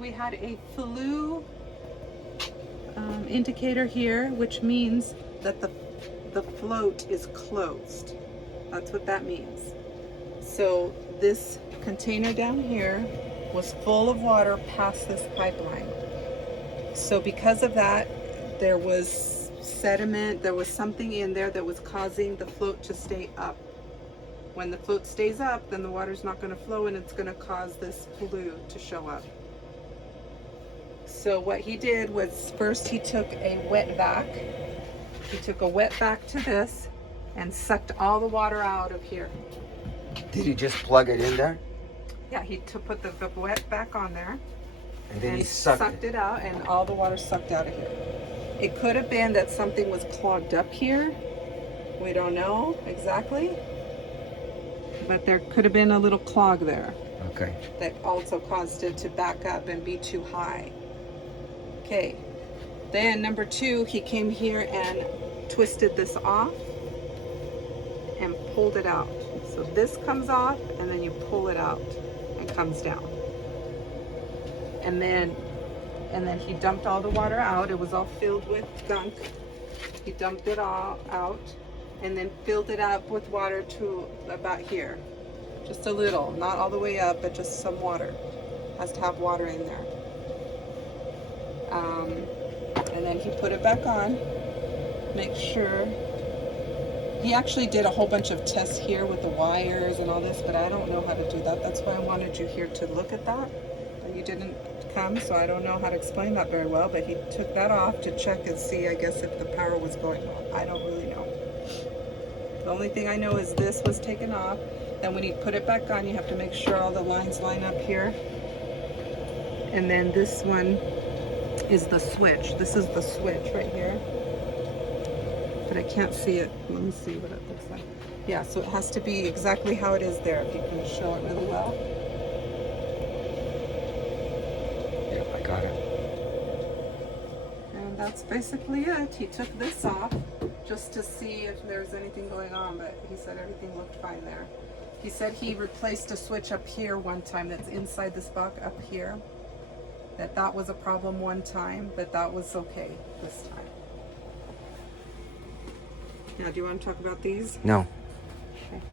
we had a flue indicator here, which means that the float is closed. That's what that means. So this container down here was full of water past this pipeline. So because of that, there was sediment, there was something in there that was causing the float to stay up. When the float stays up, then the water's not going to flow and it's going to cause this flue to show up. So what he did was, first he took a wet vac. He took a wet vac to this and sucked all the water out of here. Did he just plug it in there? Yeah, he put the wet vac on there. And then he sucked it out, and all the water sucked out of here. It could have been that something was clogged up here. We don't know exactly. But there could have been a little clog there. Okay. That also caused it to back up and be too high. Okay. Then number two, he came here and twisted this off and pulled it out. So this comes off and then you pull it out and comes down. And then he dumped all the water out. It was all filled with gunk. He dumped it all out and then filled it up with water to about here. Just a little, not all the way up, but just some water. Has to have water in there. And then he put it back on. Make sure. He actually did a whole bunch of tests here with the wires and all this, but I don't know how to do that. That's why I wanted you here to look at that. But you didn't come, so I don't know how to explain that very well, but he took that off to check and see, I guess, if the power was going on. I don't really know. The only thing I know is this was taken off. Then when you put it back on, you have to make sure all the lines line up here. And then this one is the switch. This is the switch right here. But I can't see it. Let me see what it looks like. Yeah, so it has to be exactly how it is there, if you can show it really well. Yeah, I got it. And that's basically it. He took this off just to see if there's anything going on, but he said everything looked fine there. He said he replaced a switch up here one time that's inside this buck up here. That was a problem one time, but that was okay this time. Now, do you want to talk about these? No.